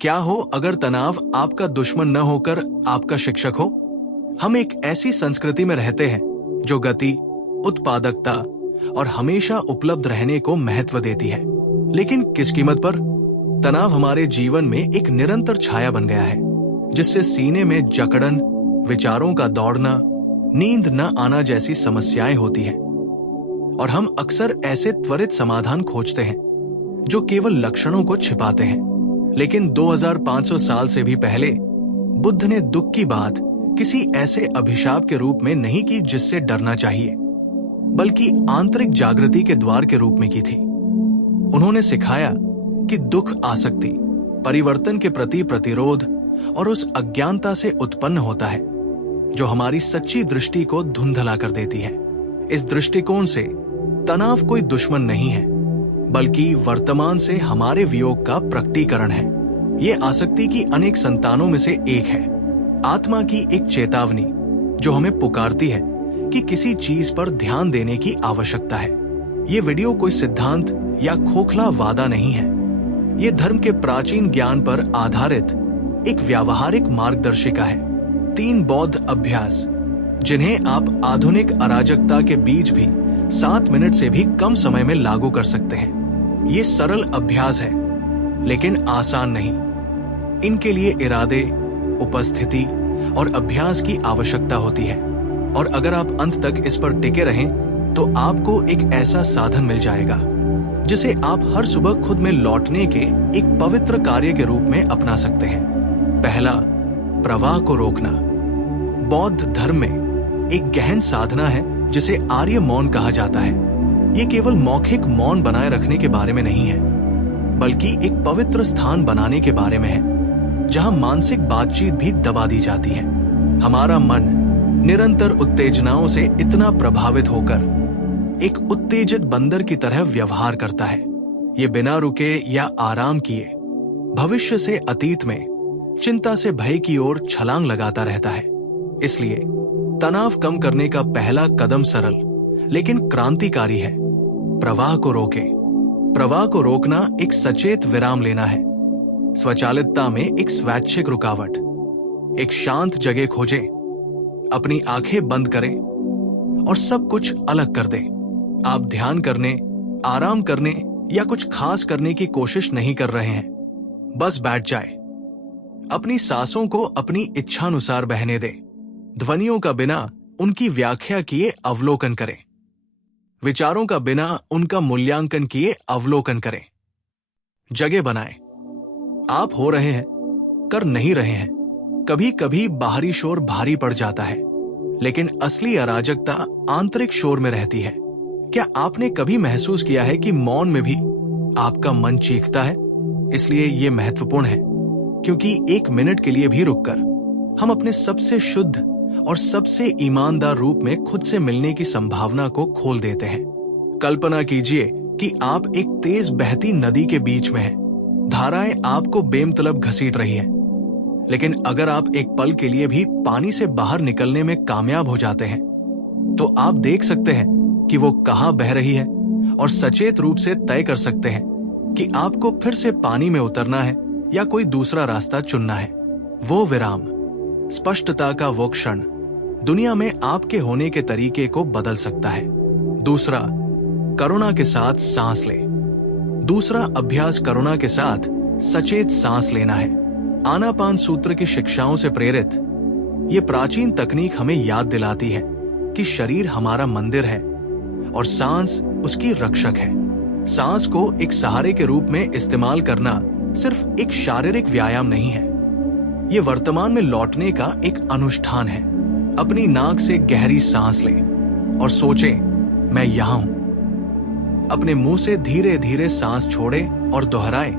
क्या हो अगर तनाव आपका दुश्मन न होकर आपका शिक्षक हो? हम एक ऐसी संस्कृति में रहते हैं जो गति, उत्पादकता और हमेशा उपलब्ध रहने को महत्व देती है। लेकिन किस कीमत पर? तनाव हमारे जीवन में एक निरंतर छाया बन गया है, जिससे सीने में जकड़न, विचारों का दौड़ना, नींद न आना जैसी समस्याएं होती हैं। और हम अक्सर ऐसे त्वरित समाधान खोजते हैं जो केवल लक्षणों को छिपाते हैं। लेकिन 2500 साल से भी पहले बुद्ध ने दुख की बात किसी ऐसे अभिशाप के रूप में नहीं की जिससे डरना चाहिए, बल्कि आंतरिक जागृति के द्वार के रूप में की थी। उन्होंने सिखाया कि दुख आसक्ति, परिवर्तन के प्रति प्रतिरोध और उस अज्ञानता से उत्पन्न होता है जो हमारी सच्ची दृष्टि को धुंधला कर देती है। इस दृष्टिकोण से तनाव कोई दुश्मन नहीं है, बल्कि वर्तमान से हमारे वियोग का प्रकटीकरण है। ये आसक्ति की अनेक संतानों में से एक है, आत्मा की एक चेतावनी जो हमें पुकारती है कि किसी चीज पर ध्यान देने की आवश्यकता है। ये वीडियो कोई सिद्धांत या खोखला वादा नहीं है। ये धर्म के प्राचीन ज्ञान पर आधारित एक व्यावहारिक मार्गदर्शिका है। 3 बौद्ध अभ्यास जिन्हें आप आधुनिक अराजकता के बीच भी 7 मिनट से भी कम समय में लागू कर सकते हैं। ये सरल अभ्यास है, लेकिन आसान नहीं। इनके लिए इरादे, उपस्थिति और अभ्यास की आवश्यकता होती है। और अगर आप अंत तक इस पर टिके रहें, तो आपको एक ऐसा साधन मिल जाएगा जिसे आप हर सुबह खुद में लौटने के एक पवित्र कार्य के रूप में अपना सकते हैं। पहला, प्रवाह को रोकना। बौद्ध धर्म में एक गहन साधना है जिसे आर्य मौन कहा जाता है। ये केवल मौखिक मौन बनाए रखने के बारे में नहीं है, बल्कि एक पवित्र स्थान बनाने के बारे में है जहां मानसिक बातचीत भी दबा दी जाती है। हमारा मन निरंतर उत्तेजनाओं से इतना प्रभावित होकर एक उत्तेजित बंदर की तरह व्यवहार करता है। ये बिना रुके या आराम किए भविष्य से अतीत में, चिंता से भय की ओर छलांग लगाता रहता है। इसलिए तनाव कम करने का पहला कदम सरल लेकिन क्रांतिकारी है। प्रवाह को रोके। प्रवाह को रोकना एक सचेत विराम लेना है। स्वचालितता में एक स्वैच्छिक रुकावट। एक शांत जगह खोजें, अपनी आंखें बंद करें और सब कुछ अलग कर दें। आप ध्यान करने, आराम करने या कुछ खास करने की कोशिश नहीं कर रहे हैं, बस बैठ जाए। अपनी सांसों को अपनी इच्छानुसार बहने दें। ध्वनियों का बिना उनकी व्याख्या किए अवलोकन करें। विचारों का बिना उनका मूल्यांकन किए अवलोकन करें। जगह बनाएं। आप हो रहे हैं, कर नहीं रहे हैं। कभी कभी बाहरी शोर भारी पड़ जाता है, लेकिन असली अराजकता आंतरिक शोर में रहती है। क्या आपने कभी महसूस किया है कि मौन में भी आपका मन चीखता है? इसलिए यह महत्वपूर्ण है, क्योंकि 1 मिनट के लिए भी रुककर हम अपने सबसे शुद्ध और सबसे ईमानदार रूप में खुद से मिलने की संभावना को खोल देते हैं। कल्पना कीजिए कि आप एक तेज बहती नदी के बीच में हैं। धाराएं आपको बेमतलब घसीट रही हैं, लेकिन अगर आप एक पल के लिए भी पानी से बाहर निकलने में कामयाब हो जाते हैं, तो आप देख सकते हैं कि वो कहां बह रही है और सचेत रूप से तय कर सकते हैं कि आपको फिर से पानी में उतरना है या कोई दूसरा रास्ता चुनना है। वो विराम, स्पष्टता का वो क्षण दुनिया में आपके होने के तरीके को बदल सकता है। दूसरा, करुणा के साथ सांस ले। दूसरा अभ्यास करुणा के साथ सचेत सांस लेना है। आनापान सूत्र की शिक्षाओं से प्रेरित ये प्राचीन तकनीक हमें याद दिलाती है कि शरीर हमारा मंदिर है और सांस उसकी रक्षक है। सांस को एक सहारे के रूप में इस्तेमाल करना सिर्फ एक शारीरिक व्यायाम नहीं है, ये वर्तमान में लौटने का एक अनुष्ठान है। अपनी नाक से गहरी सांस लें और सोचें, मैं यहां हूं। अपने मुंह से धीरे धीरे सांस छोड़ें और दोहराएं,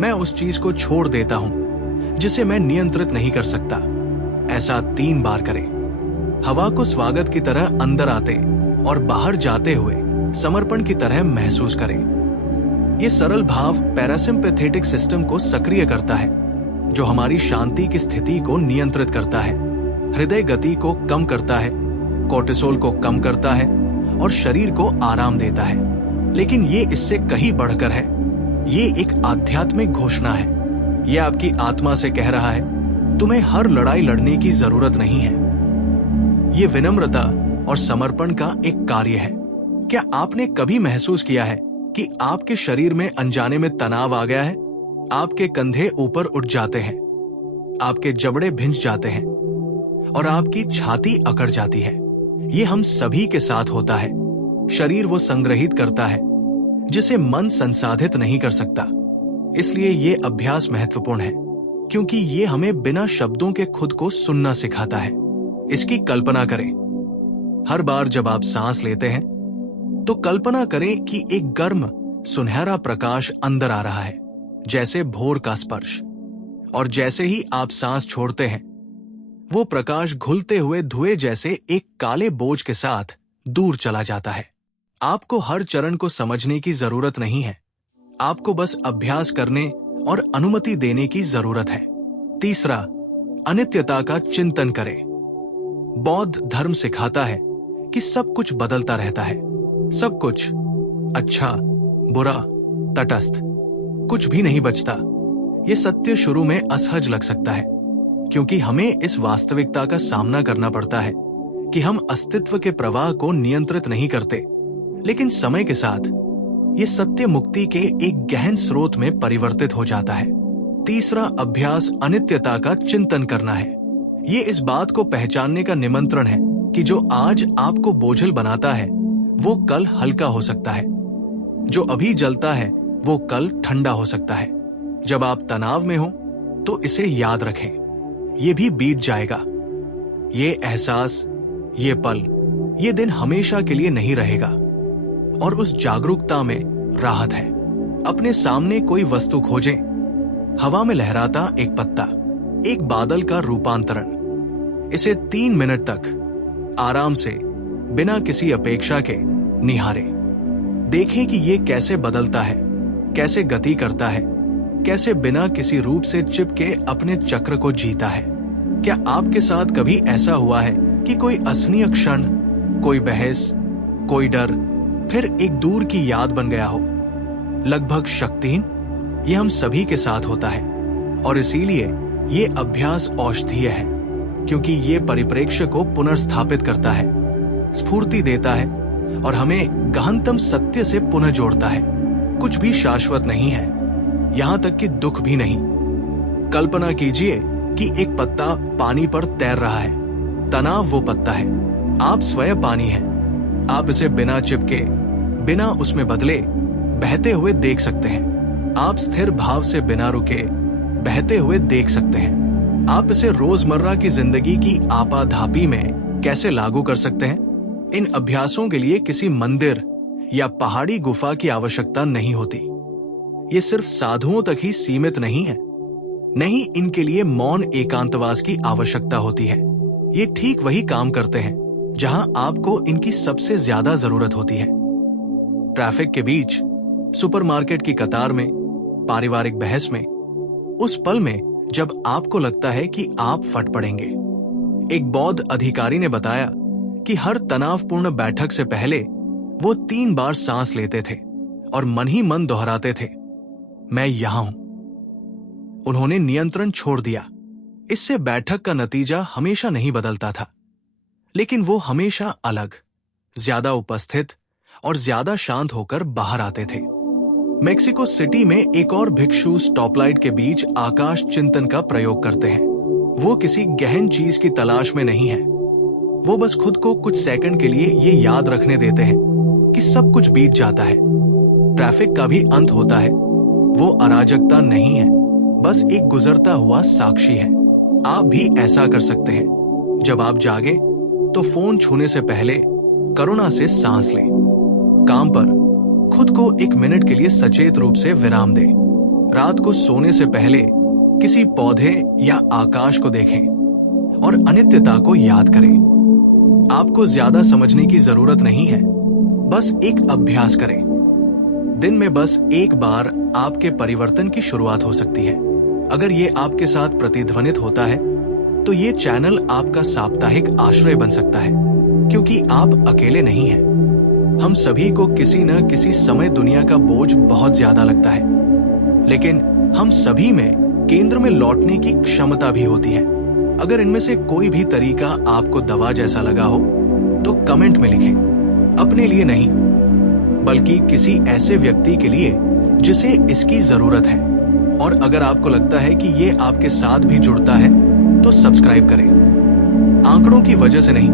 मैं उस चीज को छोड़ देता हूं जिसे मैं नियंत्रित नहीं कर सकता। ऐसा 3 बार करें। हवा को स्वागत की तरह अंदर आते और बाहर जाते हुए समर्पण की तरह महसूस करें। यह सरल भाव पैरासिम्पैथेटिक सिस्टम को सक्रिय करता है, जो हमारी शांति की स्थिति को नियंत्रित करता है, हृदय गति को कम करता है, कोर्टिसोल को कम करता है और शरीर को आराम देता है। लेकिन ये इससे कहीं बढ़कर है। ये एक आध्यात्मिक घोषणा है। ये आपकी आत्मा से कह रहा है, तुम्हें हर लड़ाई लड़ने की जरूरत नहीं है। ये विनम्रता और समर्पण का एक कार्य है। क्या आपने कभी महसूस किया है कि आपके शरीर में अनजाने में तनाव आ गया है? आपके कंधे ऊपर उठ जाते हैं, आपके जबड़े भिंच जाते हैं और आपकी छाती अकड़ जाती है। ये हम सभी के साथ होता है। शरीर वो संग्रहित करता है जिसे मन संसाधित नहीं कर सकता। इसलिए ये अभ्यास महत्वपूर्ण है, क्योंकि ये हमें बिना शब्दों के खुद को सुनना सिखाता है। इसकी कल्पना करें। हर बार जब आप सांस लेते हैं तो कल्पना करें कि एक गर्म सुनहरा प्रकाश अंदर आ रहा है, जैसे भोर का स्पर्श। और जैसे ही आप सांस छोड़ते हैं, वो प्रकाश घुलते हुए धुएं जैसे एक काले बोझ के साथ दूर चला जाता है। आपको हर चरण को समझने की जरूरत नहीं है, आपको बस अभ्यास करने और अनुमति देने की जरूरत है। तीसरा, अनित्यता का चिंतन करें। बौद्ध धर्म सिखाता है कि सब कुछ बदलता रहता है। सब कुछ, अच्छा, बुरा, तटस्थ, कुछ भी नहीं बचता। ये सत्य शुरू में असहज लग सकता है, क्योंकि हमें इस वास्तविकता का सामना करना पड़ता है कि हम अस्तित्व के प्रवाह को नियंत्रित नहीं करते। लेकिन समय के साथ ये सत्य मुक्ति के एक गहन स्रोत में परिवर्तित हो जाता है। तीसरा अभ्यास अनित्यता का चिंतन करना है। ये इस बात को पहचानने का निमंत्रण है कि जो आज आपको बोझिल बनाता है वो कल हल्का हो सकता है। जो अभी जलता है वो कल ठंडा हो सकता है। जब आप तनाव में हो तो इसे याद रखें, ये भी बीत जाएगा। ये एहसास, ये पल, ये दिन हमेशा के लिए नहीं रहेगा। और उस जागरूकता में राहत है। अपने सामने कोई वस्तु खोजें। हवा में लहराता एक पत्ता, एक बादल का रूपांतरण। इसे 3 मिनट तक आराम से, बिना किसी अपेक्षा के निहारें। देखें कि ये कैसे बदलता है, कैसे गति करता है, कैसे बिना किसी रूप से चिपके अपने चक्र को जीता है। क्या आपके साथ कभी ऐसा हुआ है कि कोई असनीय क्षण, कोई बहस, कोई डर फिर एक दूर की याद बन गया हो, लगभग शक्तिहीन? ये हम सभी के साथ होता है और इसीलिए ये अभ्यास औषधीय है, क्योंकि ये परिप्रेक्ष्य को पुनर्स्थापित करता है, स्फूर्ति देता है और हमें गहनतम सत्य से पुनः जोड़ता है। कुछ भी शाश्वत नहीं है, यहां तक कि दुख भी नहीं। कल्पना कीजिए कि एक पत्ता पानी पर तैर रहा है। तनाव वो पत्ता है, आप स्वयं पानी हैं। आप इसे बिना चिपके, बिना उसमें बदले बहते हुए देख सकते हैं। आप स्थिर भाव से बिना रुके बहते हुए देख सकते हैं। आप इसे रोजमर्रा की जिंदगी की आपाधापी में कैसे लागू कर सकते हैं? इन अभ्यासों के लिए किसी मंदिर या पहाड़ी गुफा की आवश्यकता नहीं होती। ये सिर्फ साधुओं तक ही सीमित नहीं है। नहीं, इनके लिए मौन एकांतवास की आवश्यकता होती है। ये ठीक वही काम करते हैं जहां आपको इनकी सबसे ज्यादा जरूरत होती है। ट्रैफिक के बीच, सुपरमार्केट की कतार में, पारिवारिक बहस में, उस पल में जब आपको लगता है कि आप फट पड़ेंगे। एक बौद्ध अधिकारी ने बताया कि हर तनावपूर्ण बैठक से पहले वो 3 बार सांस लेते थे और मन ही मन दोहराते थे, मैं यहां हूं। उन्होंने नियंत्रण छोड़ दिया। इससे बैठक का नतीजा हमेशा नहीं बदलता था, लेकिन वो हमेशा अलग, ज्यादा उपस्थित और ज्यादा शांत होकर बाहर आते थे। मेक्सिको सिटी में एक और भिक्षु स्टॉपलाइट के बीच आकाश चिंतन का प्रयोग करते हैं। वो किसी गहन चीज की तलाश में नहीं है, वो बस खुद को कुछ सेकंड के लिए ये याद रखने देते हैं कि सब कुछ बीत जाता है, ट्रैफिक का भी अंत होता है। वो अराजकता नहीं है, बस एक गुजरता हुआ साक्षी है। आप भी ऐसा कर सकते हैं। जब आप जागे तो फोन छूने से पहले करुणा से सांस लें। काम पर खुद को 1 मिनट के लिए सचेत रूप से विराम दें। रात को सोने से पहले किसी पौधे या आकाश को देखें और अनित्यता को याद करें। आपको ज्यादा समझने की जरूरत नहीं है, बस एक अभ्यास करें। दिन में बस एक बार आपके परिवर्तन की शुरुआत हो सकती है। अगर ये आपके साथ प्रतिध्वनित होता है तो ये चैनल आपका साप्ताहिक आश्रय बन सकता है, क्योंकि आप अकेले नहीं हैं। हम सभी को किसी न किसी समय दुनिया का बोझ बहुत ज्यादा लगता है, लेकिन हम सभी में केंद्र में लौटने की क्षमता भी होती है। अगर इनमें से कोई भी तरीका आपको दवा जैसा लगा हो तो कमेंट में लिखें। अपने लिए नहीं, बल्कि किसी ऐसे व्यक्ति के लिए जिसे इसकी जरूरत है। और अगर आपको लगता है कि ये आपके साथ भी जुड़ता है तो सब्सक्राइब करें। आंकड़ों की वजह से नहीं,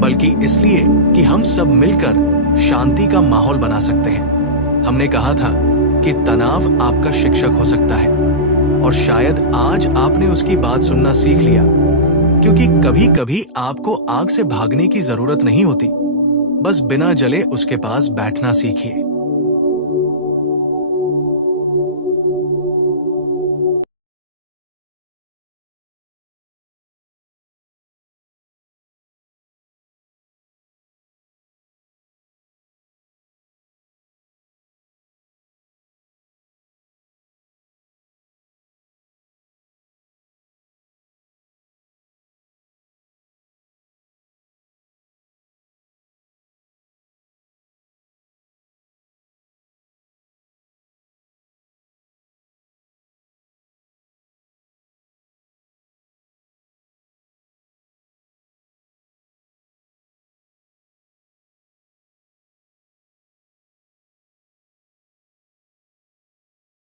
बल्कि इसलिए कि हम सब मिलकर शांति का माहौल बना सकते हैं। हमने कहा था कि तनाव आपका शिक्षक हो सकता है, और शायद आज आपने उसकी बात सुनना सीख लिया, क्योंकि कभी-कभी आपको आग से भागने की जरूरत नहीं होती, बस बिना जले उसके पास बैठना सीखिए।